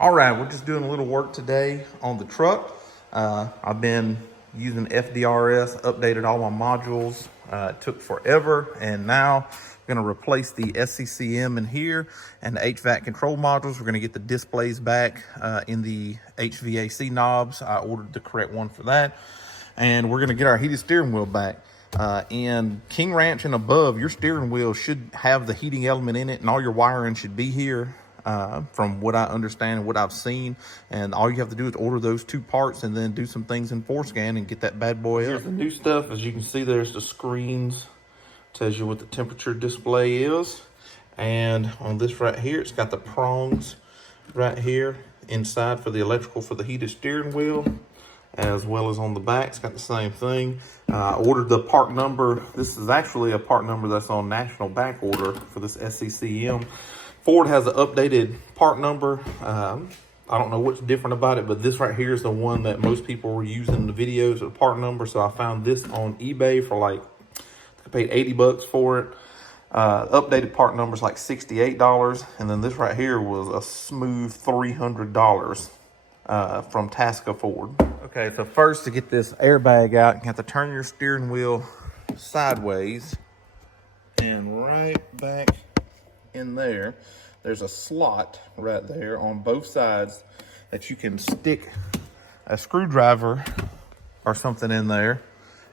All right, we're just doing a little work today on the truck. I've been using FDRS, updated all my modules. It took forever, and now I'm gonna replace the SCCM in here and the HVAC control modules. We're gonna get the displays back in the HVAC knobs. I ordered the correct one for that. And we're gonna get our heated steering wheel back. In King Ranch and above, your steering wheel should have the heating element in it, and all your wiring should be here. From what I understand and what I've seen, and all you have to do is order those two parts and then do some things in forscan and get that bad boy up. Here's the new stuff. As you can see, there's the screens, tells you what the temperature display is, and on this right here, it's got the prongs right here inside for the electrical for the heated steering wheel, as well as on the back. It's got the same thing. I ordered the part number. This is actually a part number that's on national back order for this SCCM. Ford has an updated part number. I don't know what's different about it, but this right here is the one that most people were using in the videos, the part number. So I found this on eBay for like, I paid 80 bucks for it. Updated part number is like $68. And then this right here was a smooth $300 from Tasca Ford. Okay, so first to get this airbag out, you have to turn your steering wheel sideways, and right back in there, there's a slot right there on both sides that you can stick a screwdriver or something in there,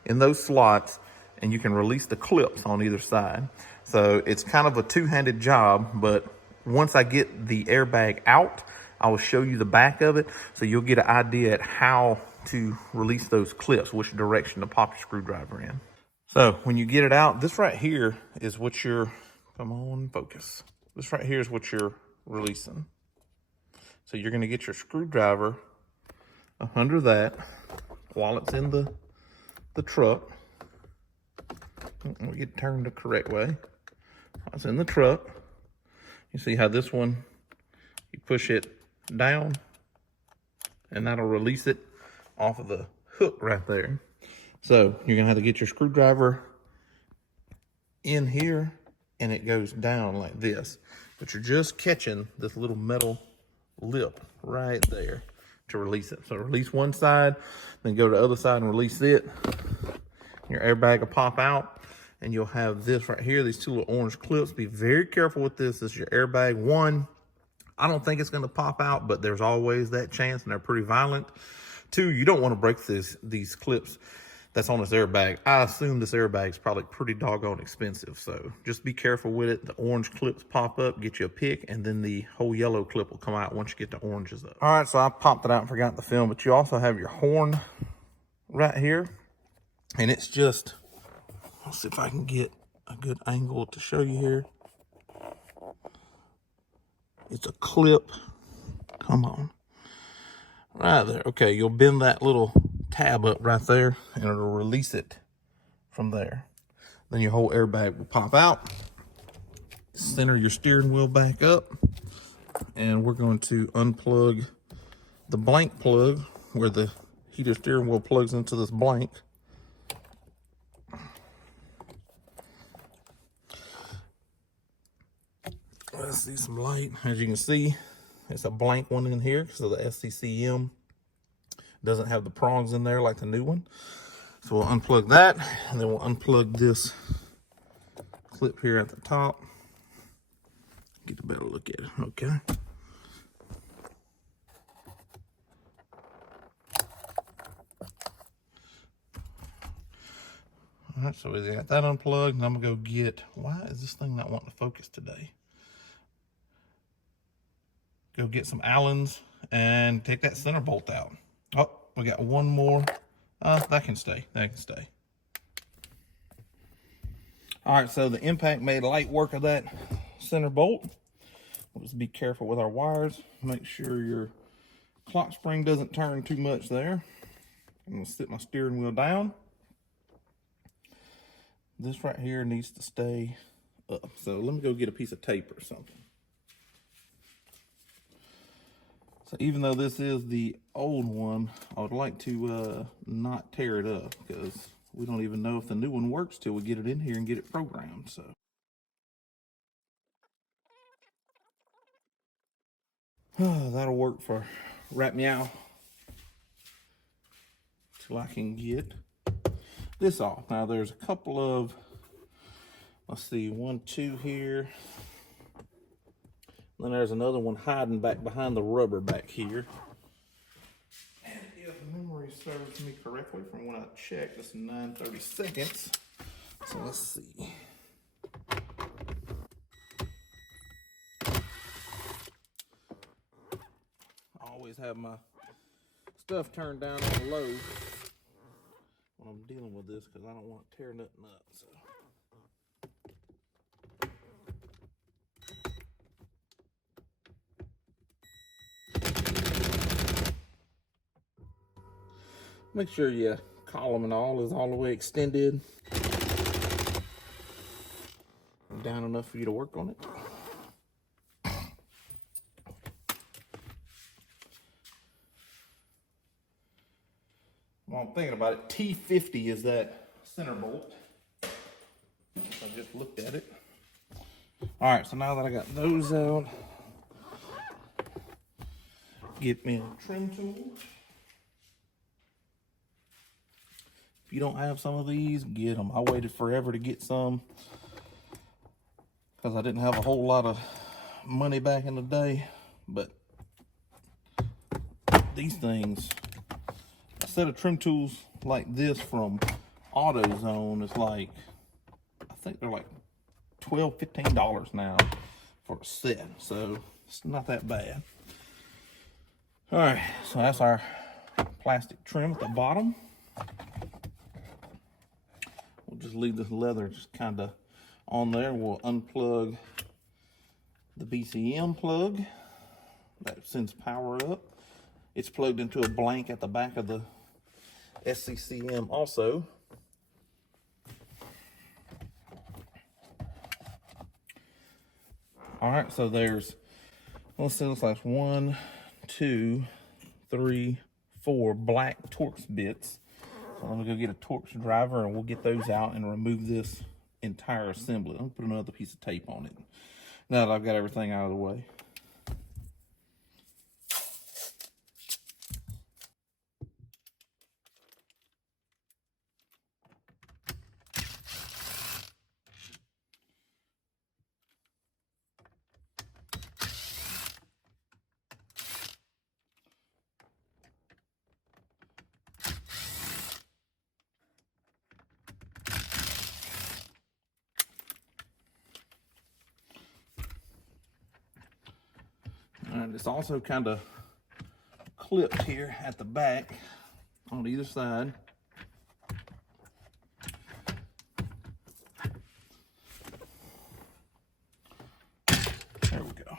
in those slots, and you can release the clips on either side. So it's kind of a two-handed job, but once I get the airbag out, I will show you the back of it, so you'll get an idea at how to release those clips, which direction to pop your screwdriver in. So when you get it out, this right here is what you're, come on, focus. This right here is what you're releasing. So you're gonna get your screwdriver under that while it's in the truck. We get turned the correct way. While it's in the truck, you see how this one, you push it down and that'll release it off of the hook right there. So you're gonna have to get your screwdriver in here and it goes down like this, but you're just catching this little metal lip right there to release it. So release one side, then go to the other side and release it. Your airbag will pop out, and you'll have this right here, these two little orange clips. Be very careful with this. This is your airbag. One, I don't think it's gonna pop out, but there's always that chance, and they're pretty violent. Two, you don't wanna break these clips that's on this airbag. I assume this airbag is probably pretty doggone expensive, so just be careful with it. The orange clips pop up, get you a pick, and then the whole yellow clip will come out once you get the oranges up. All right, so I popped it out and forgot the film, but you also have your horn right here, and it's just, let's see if I can get a good angle to show you here. It's a clip, come on, right there. Okay, you'll bend that little tab up right there and it'll release it from there. Then your whole airbag will pop out. Center your steering wheel back up, and we're going to unplug the blank plug where the heated steering wheel plugs into this blank. Let's see some light. As you can see, it's a blank one in here, so the SCCM doesn't have the prongs in there like the new one. So we'll unplug that, and then we'll unplug this clip here at the top. Get a better look at it, okay? All right, so we got that unplugged, and I'm gonna go get, why is this thing not wanting to focus today? Go get some Allens and take that center bolt out. Oh, we got one more. That can stay, that can stay. All right, so the impact made light work of that center bolt. We'll just be careful with our wires. Make sure your clock spring doesn't turn too much there. I'm gonna sit my steering wheel down. This right here needs to stay up. So let me go get a piece of tape or something. So even though this is the old one, I would like to not tear it up, because we don't even know if the new one works till we get it in here and get it programmed. So That'll work for right meow till I can get this off. Now there's a couple of, let's see, 1, 2 here. Then there's another one hiding back behind the rubber back here. And if memory serves me correctly from when I checked, it's 9/32. So let's see. I always have my stuff turned down on low when I'm dealing with this because I don't want to tear nothing up. So. Make sure your column and all is all the way extended and down enough for you to work on it. While I'm thinking about it, T50 is that center bolt. I just looked at it. All right, so now that I got those out, get me a trim tool. If you don't have some of these, get them. I waited forever to get some because I didn't have a whole lot of money back in the day. But these things, a set of trim tools like this from AutoZone is like, I think they're like $12, $15 now for a set. So it's not that bad. All right, so that's our plastic trim at the bottom. We'll just leave this leather just kind of on there. We'll unplug the BCM plug that sends power up. It's plugged into a blank at the back of the SCCM also. All right, so there's, let's see, looks like 1, 2, 3, 4 black Torx bits. So I'm gonna go get a Torx driver and we'll get those out and remove this entire assembly. I'm gonna put another piece of tape on it now that I've got everything out of the way. And it's also kind of clipped here at the back on either side. There we go.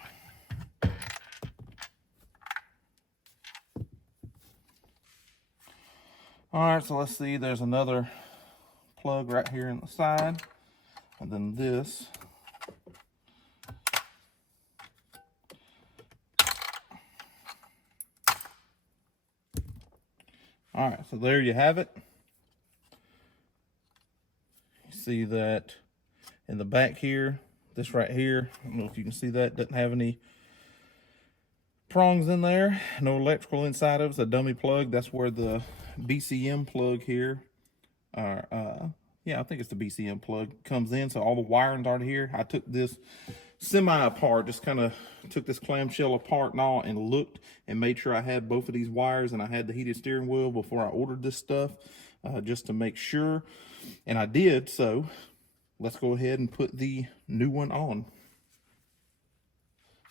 All right, so let's see, there's another plug right here in the side, and then this. All right, so there you have it. You see that in the back here, this right here, I don't know if you can see that, doesn't have any prongs in there, no electrical inside of it. It's a dummy plug. That's where the BCM plug here, yeah, I think it's the BCM plug, comes in. So all the wiring's already here. I took this semi apart, just kind of took this clamshell apart and all, and looked and made sure I had both of these wires and I had the heated steering wheel before I ordered this stuff, just to make sure, and I did. So let's go ahead and put the new one on.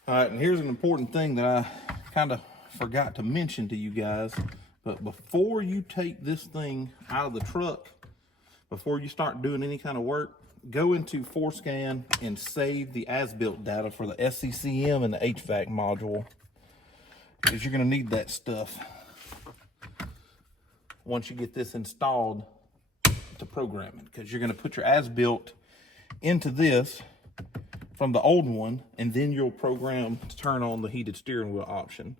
All right, and here's an important thing that I kind of forgot to mention to you guys. But before you take this thing out of the truck, before you start doing any kind of work, go into forscan and save the as-built data for the SCCM and the HVAC module, because you're going to need that stuff once you get this installed to program it, because you're going to put your as-built into this from the old one, and then you'll program to turn on the heated steering wheel option.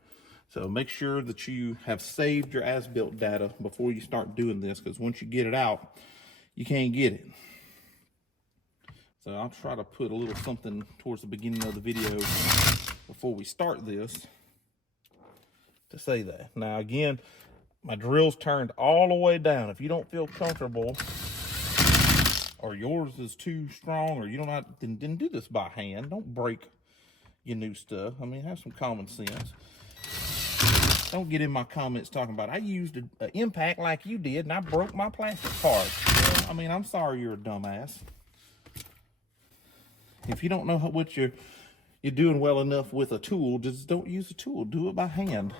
So make sure that you have saved your as-built data before you start doing this, because once you get it out, you can't get it. So I'll try to put a little something towards the beginning of the video before we start this, to say that. Now again, my drill's turned all the way down. If you don't feel comfortable, or yours is too strong, or you don't know, then do this by hand. Don't break your new stuff. I mean, have some common sense. Don't get in my comments talking about, I used an impact like you did and I broke my plastic part. Well, I mean, I'm sorry you're a dumbass. If you don't know what you're doing well enough with a tool, just don't use a tool. Do it by hand.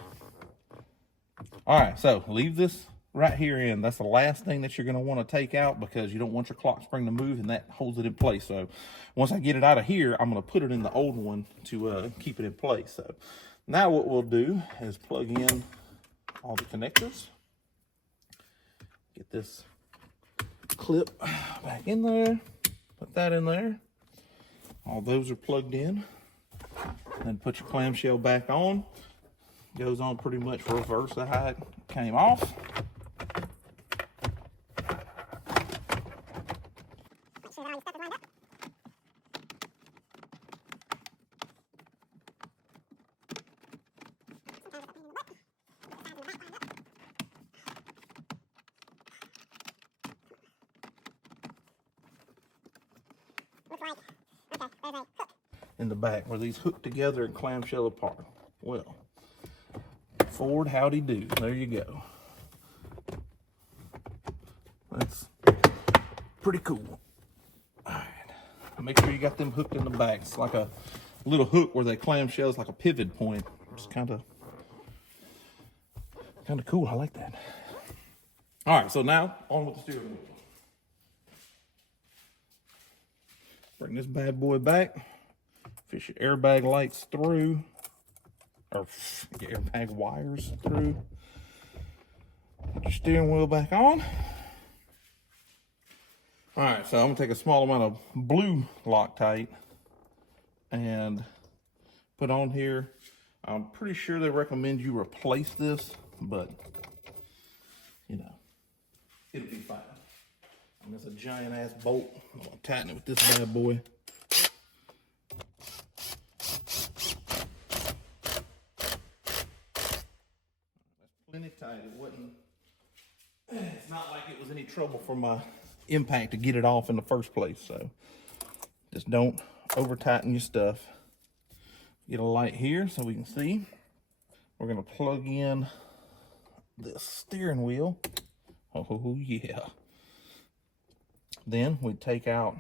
All right, so leave this right here in. That's the last thing that you're going to want to take out, because you don't want your clock spring to move, and that holds it in place. So once I get it out of here, I'm going to put it in the old one to keep it in place. So now what we'll do is plug in all the connectors. Get this clip back in there. Put that in there. All those are plugged in. Then put your clamshell back on. Goes on pretty much reverse of how it came off. In the back where these hook together and clamshell apart. Well, Ford, howdy do. There you go. That's pretty cool. All right, make sure you got them hooked in the back. It's like a little hook where the clamshell is like a pivot point. It's kind of cool. I like that. All right, so now on with the steering wheel. Bring this bad boy back. Fish your airbag lights through, or your airbag wires through. Put your steering wheel back on. All right, so I'm gonna take a small amount of blue Loctite and put on here. I'm pretty sure they recommend you replace this, but you know, it'll be fine. And it's a giant ass bolt. I'm gonna tighten it with this bad boy. Plenty tight. It wasn't, it's not like it was any trouble for my impact to get it off in the first place. So just don't over tighten your stuff. Get a light here so we can see. We're gonna plug in this steering wheel. Oh yeah. Then we take out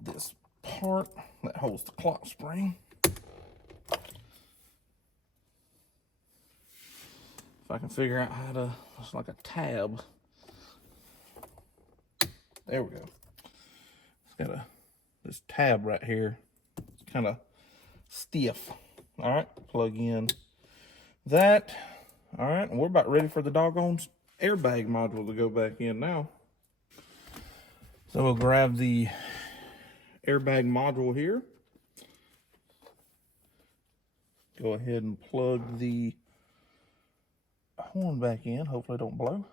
this part that holds the clock spring. If I can figure out how to, it's like a tab. There we go. It's got this tab right here. It's kind of stiff. All right, plug in that. All right, and we're about ready for the doggone airbag module to go back in now. So we'll grab the airbag module here. Go ahead and plug the horn back in. Hopefully it don't blow.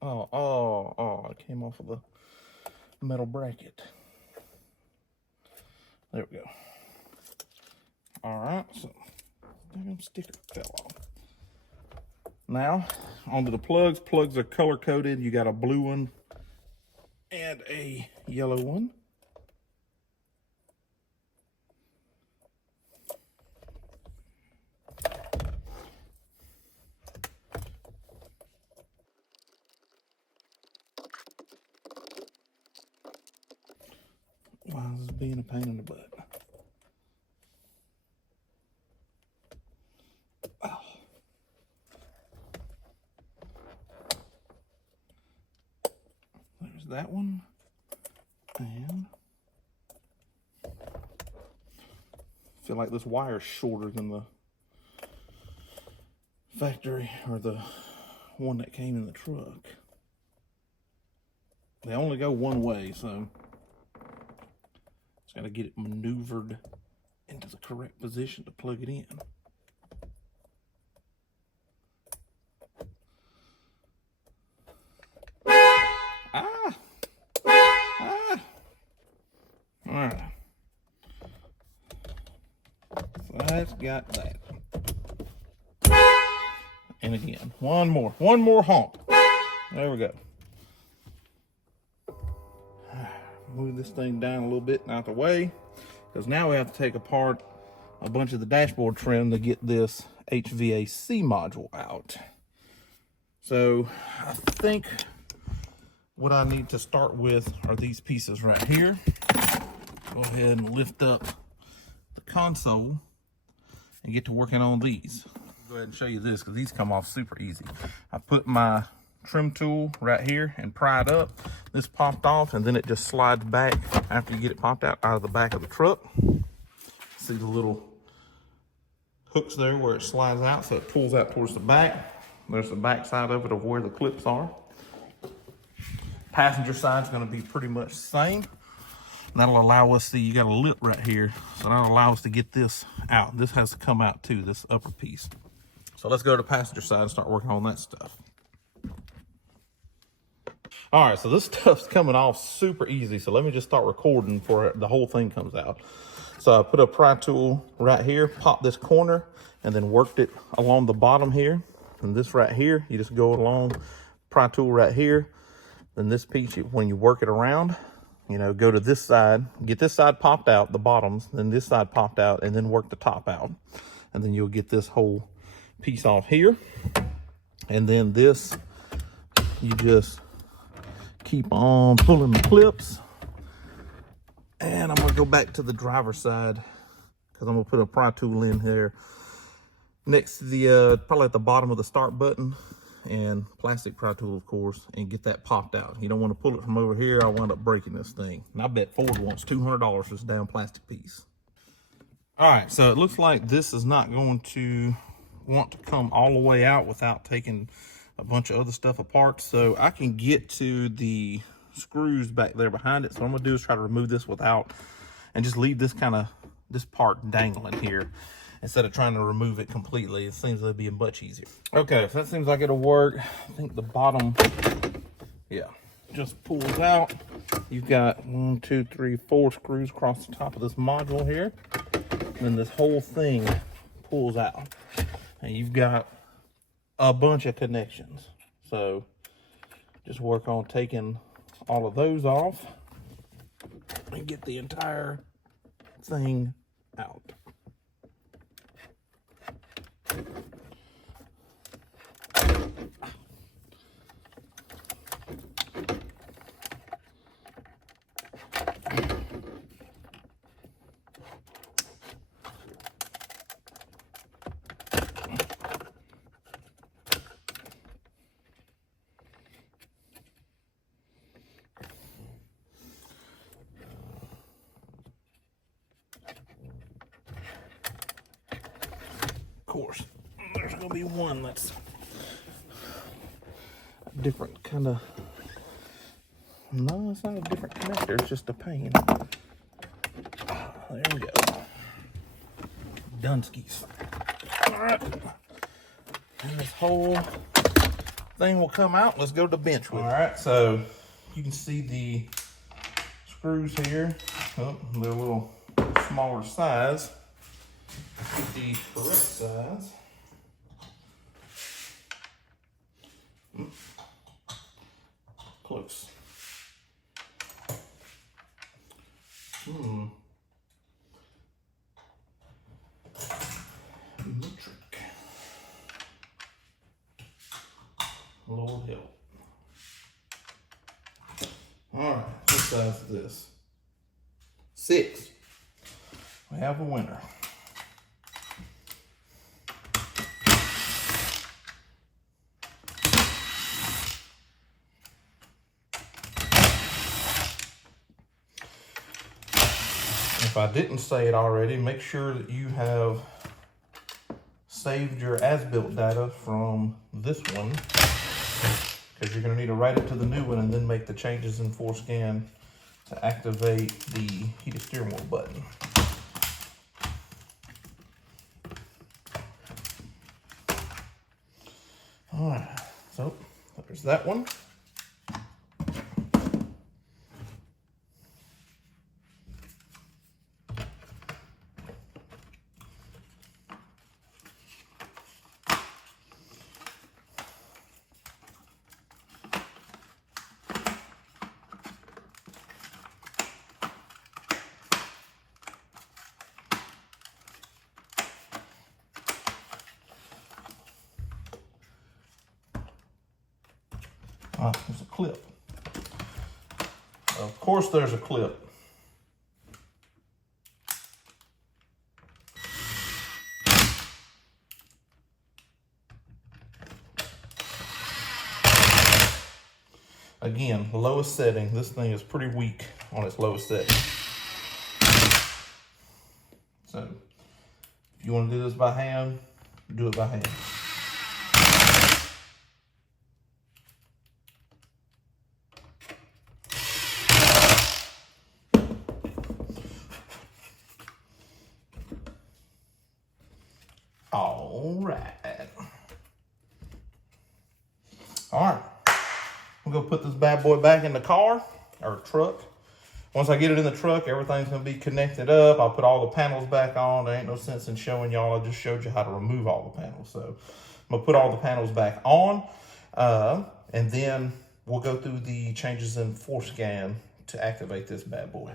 Oh, it came off of the metal bracket. There we go. All right, so the sticker fell off. Now, onto the plugs. Plugs are color coded. You got a blue one and a yellow one. Why is this being a pain in the butt? Oh. There's that one. And I feel like this wire is shorter than the factory or the one that came in the truck. They only go one way, so just got to get it maneuvered into the correct position to plug it in. All right. That's got that. And again, one more honk. There we go. Move this thing down a little bit and out the way, because now we have to take apart a bunch of the dashboard trim to get this HVAC module out. So I think what I need to start with are these pieces right here. Go ahead and lift up the console and get to working on these. Go ahead and show you this, because these come off super easy. I put my trim tool right here and pry it up. This popped off, and then it just slides back after you get it popped out of the back of the truck. See the little hooks there where it slides out, so it pulls out towards the back. There's the back side of it of where the clips are. Passenger side's going to be pretty much the same. That'll allow us to, you got a lip right here, so that'll allow us to get this out. This has to come out too, this upper piece. So let's go to the passenger side and start working on that stuff. All right, so this stuff's coming off super easy, so let me just start recording before the whole thing comes out. So I put a pry tool right here, pop this corner, and then worked it along the bottom here. And this right here, you just go along, pry tool right here. Then this piece, when you work it around, you know, go to this side, get this side popped out, the bottoms, then this side popped out, and then work the top out. And then you'll get this whole piece off here. And then this, you just keep on pulling the clips. And I'm gonna go back to the driver's side, because I'm gonna put a pry tool in here next to the, probably at the bottom of the start button, and plastic pry tool, of course, and get that popped out. You don't want to pull it from over here. I'll wind up breaking this thing. And I bet Ford wants $200 for this damn plastic piece. All right, so it looks like this is not going to want to come all the way out without taking a bunch of other stuff apart. So I can get to the screws back there behind it. So what I'm gonna do is try to remove this without, and just leave this this part dangling here, instead of trying to remove it completely. It seems to be much easier. Okay, so that seems like it'll work. I think the bottom, yeah, just pulls out. You've got 1, 2, 3, 4 screws across the top of this module here. And then this whole thing pulls out. And you've got a bunch of connections. So just work on taking all of those off and get the entire thing out. Course, there's gonna be one that's a different kind of, no, it's not a different connector, it's just a pain. There we go. Dunskies. All right, and this whole thing will come out. Let's go to the bench with it. All right, so you can see the screws here. Oh, they're a little smaller size. Get the correct size. Close. Metric. Lord help. All right, what size is this? 6. We have a winner. If I didn't say it already, make sure that you have saved your as-built data from this one, because you're going to need to write it to the new one and then make the changes in forscan to activate the heated steering wheel button. All right, so there's that one. there's a clip. Of course there's a clip. Again, lowest setting. This thing is pretty weak on its lowest setting. So if you want to do this by hand, do it by hand. All right. All right. I'm gonna put this bad boy back in the car or truck. Once I get it in the truck, everything's gonna be connected up. I'll put all the panels back on. There ain't no sense in showing y'all. I just showed you how to remove all the panels. So I'm gonna put all the panels back on, and then we'll go through the changes in forscan to activate this bad boy.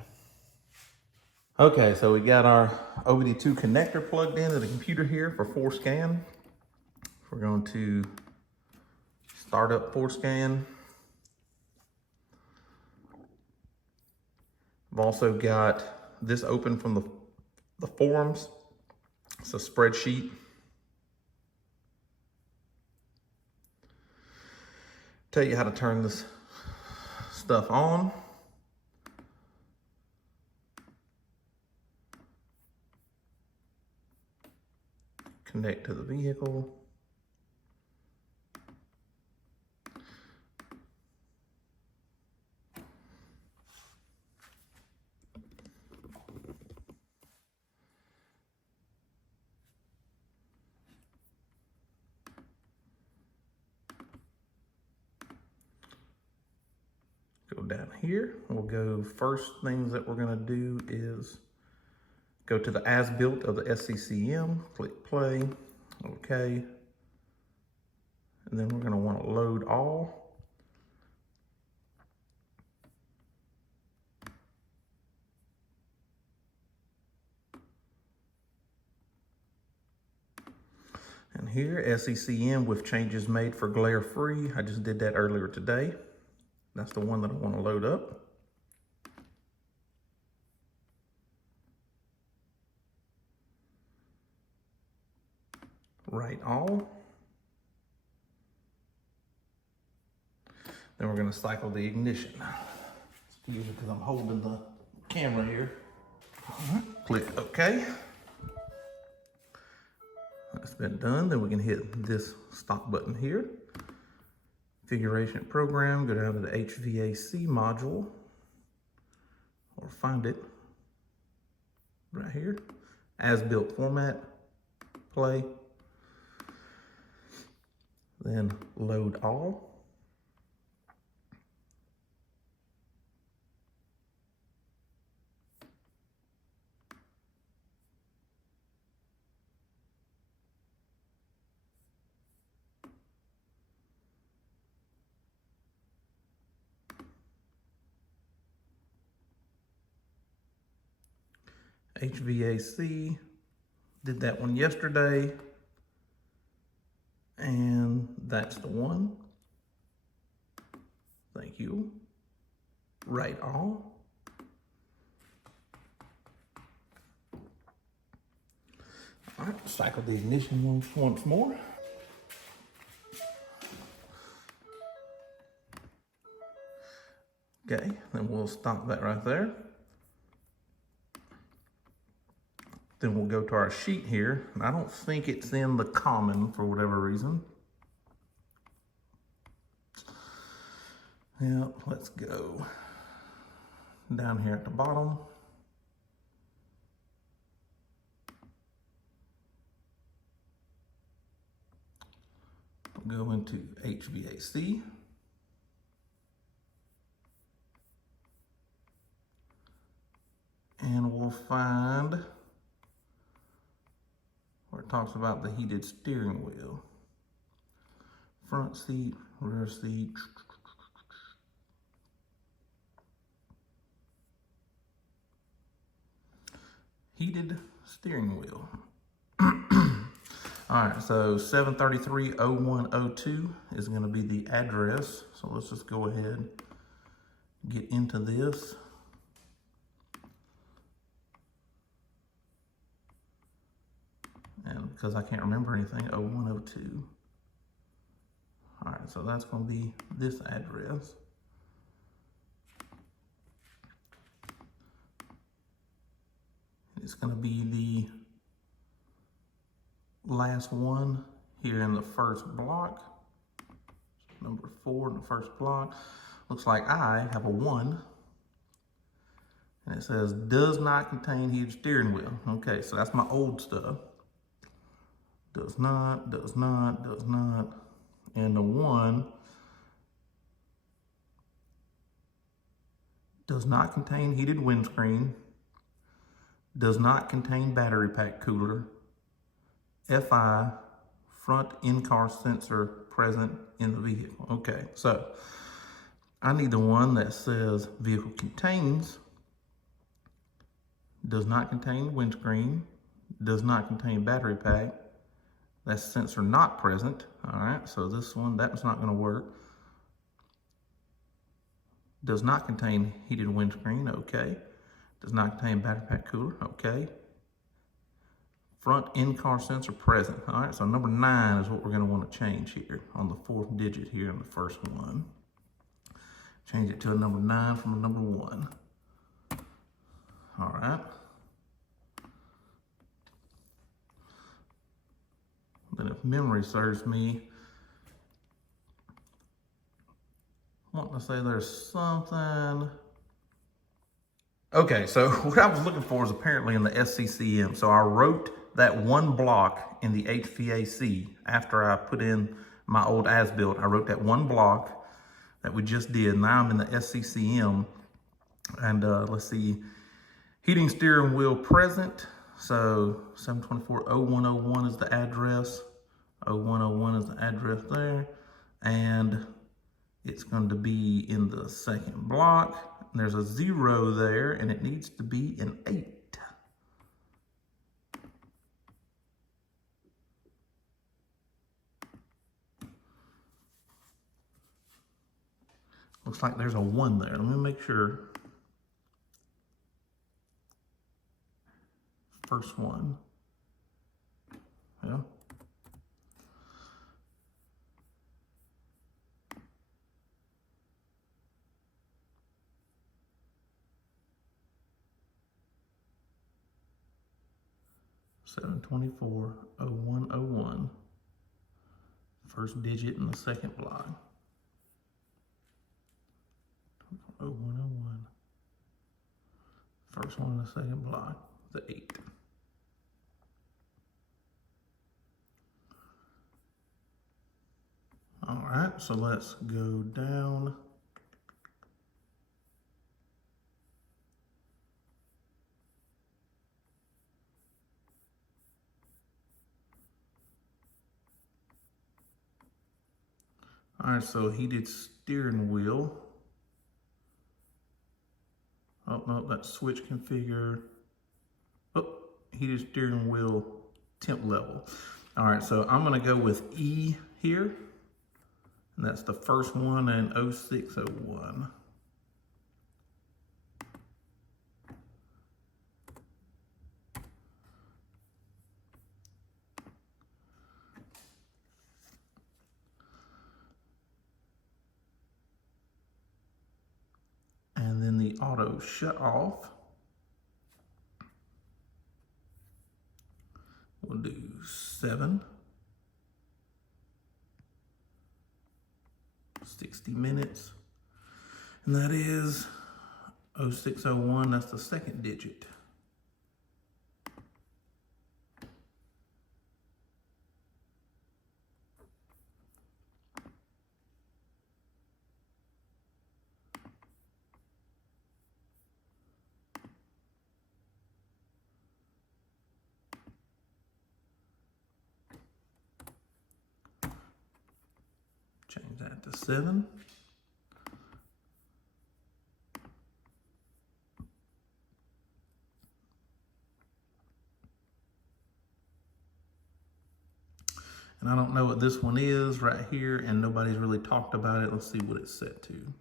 Okay, so we got our OBD2 connector plugged into the computer here for forscan. We're going to start up forscan. I've also got this open from the forums. It's a spreadsheet. Tell you how to turn this stuff on. Connect to the vehicle. Go down here. We'll go, first things that we're gonna do is go to the as-built of the SCCM, click play, okay. And then we're gonna wanna load all. And here, SCCM with changes made for glare free. I just did that earlier today. That's the one that I wanna load up. Write all. Then we're gonna cycle the ignition. Excuse me, because I'm holding the camera here. All right, click OK. That's been done. Then we can hit this stop button here. Configuration program, go down to the HVAC module, or find it right here. As built format, play. Then load all. HVAC, did that one yesterday, and that's the one. Thank you. Write all. All right, cycle the ignition once more. Okay, then we'll stop that right there. Then we'll go to our sheet here. I don't think it's in the common for whatever reason. Yeah, let's go down here at the bottom. We'll go into HVAC. And we'll find where it talks about the heated steering wheel. Front seat, rear seat. Heated steering wheel. All right, so 733-0102 is gonna be the address. So let's just go ahead and get into this. And because I can't remember anything, 0102. All right, so that's gonna be this address. It's gonna be the last one here in the first block. Number 4 in the first block. Looks like I have a 1. And it says, does not contain heated steering wheel. Okay, so that's my old stuff. Does not, does not, does not. And the 1 does not contain heated windscreen, does not contain battery pack cooler, FI, front in-car sensor present in the vehicle. Okay, so I need the one that says vehicle contains, does not contain windscreen, does not contain battery pack, that's sensor not present. All right, so this one, that's not gonna work. Does not contain heated windscreen, okay. Does not contain battery pack cooler, okay. Front in-car sensor present. All right, so number 9 is what we're gonna wanna change here on the 4th digit here in the first one. Change it to a number 9 from a number 1. All right. Then if memory serves me, I want to say there's something. Okay, so what I was looking for is apparently in the SCCM. So I wrote that one block in the HVAC after I put in my old as-built. I wrote that one block that we just did. Now I'm in the SCCM, and let's see, heating steering wheel present. So 724-0101 is the address. 0101 is the address there. And it's going to be in the second block. There's a 0 there, and it needs to be an 8. Looks like there's a 1 there. Let me make sure. First one. Yeah. (724-0101). First digit in the second block. 0101. First one in the second block, the 8. All right, so let's go down. All right, so heated steering wheel. Oh, no, that's switch configure. Oh, heated steering wheel temp level. All right, so I'm gonna go with E here. And that's the first one in 0601. And then the auto shut off. We'll do 7. 60 minutes. And that is 0601, that's the second digit. Change that to 7. And I don't know what this one is right here, and nobody's really talked about it. Let's see what it's set to.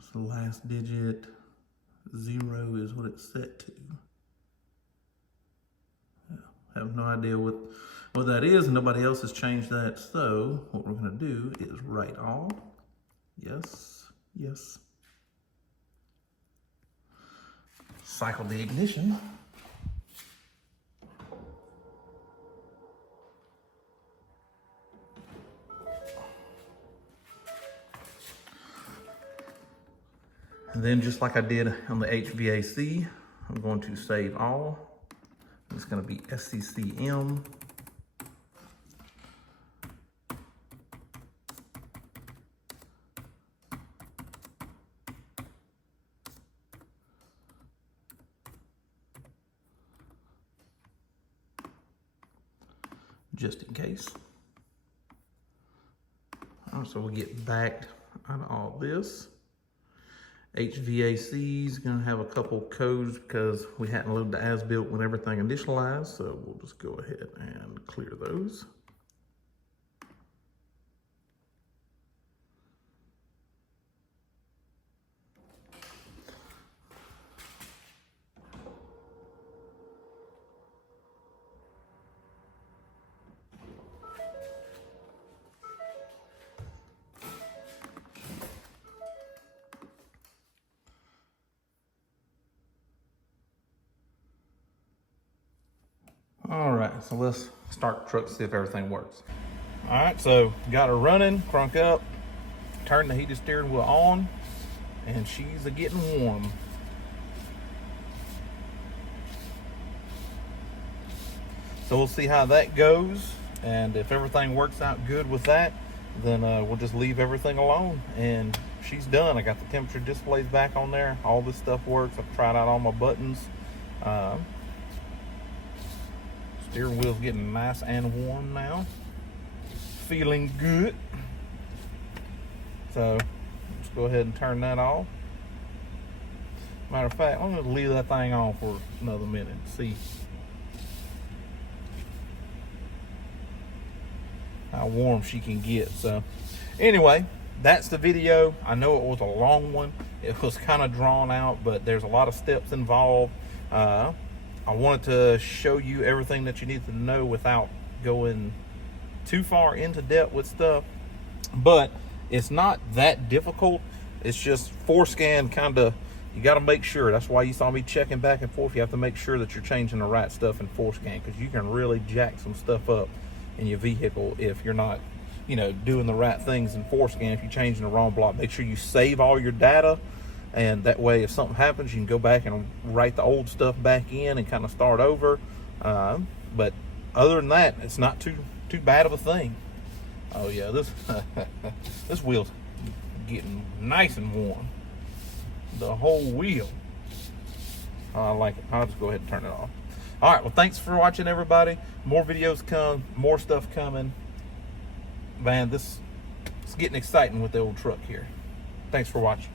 So the last digit, 0 is what it's set to. I have no idea what that is, and nobody else has changed that. So what we're gonna do is write all. Yes, yes. Cycle the ignition. And then just like I did on the HVAC, I'm going to save all. It's going to be SCCM. Just in case. All right, so we'll get backed out of all this. HVAC is going to have a couple codes because we hadn't loaded the as-built when everything initialized, so we'll just go ahead and clear those. All right, so let's start the truck, see if everything works. All right, so got her running, crunk up, turn the heated steering wheel on, and she's getting warm. So we'll see how that goes, and if everything works out good with that, then we'll just leave everything alone, and she's done. I got the temperature displays back on there. All this stuff works. I've tried out all my buttons. Steering wheel's getting nice and warm now. Feeling good. So let's go ahead and turn that off. Matter of fact, I'm gonna leave that thing on for another minute and see how warm she can get. So anyway, that's the video. I know it was a long one. It was kind of drawn out, but there's a lot of steps involved. I wanted to show you everything that you need to know without going too far into depth with stuff, but it's not that difficult. It's just forscan kind of, you got to make sure. That's why you saw me checking back and forth. You have to make sure that you're changing the right stuff in forscan, because you can really jack some stuff up in your vehicle if you're not, you know, doing the right things in forscan. If you're changing the wrong block, make sure you save all your data, and that way if something happens, you can go back and write the old stuff back in and kind of start over. But other than that, it's not too bad of a thing. Oh yeah, this this wheel's getting nice and warm. The whole wheel. I like it. I'll just go ahead and turn it off. All right, well, thanks for watching, everybody. More videos come, more stuff coming. Man, it's getting exciting with the old truck here. Thanks for watching.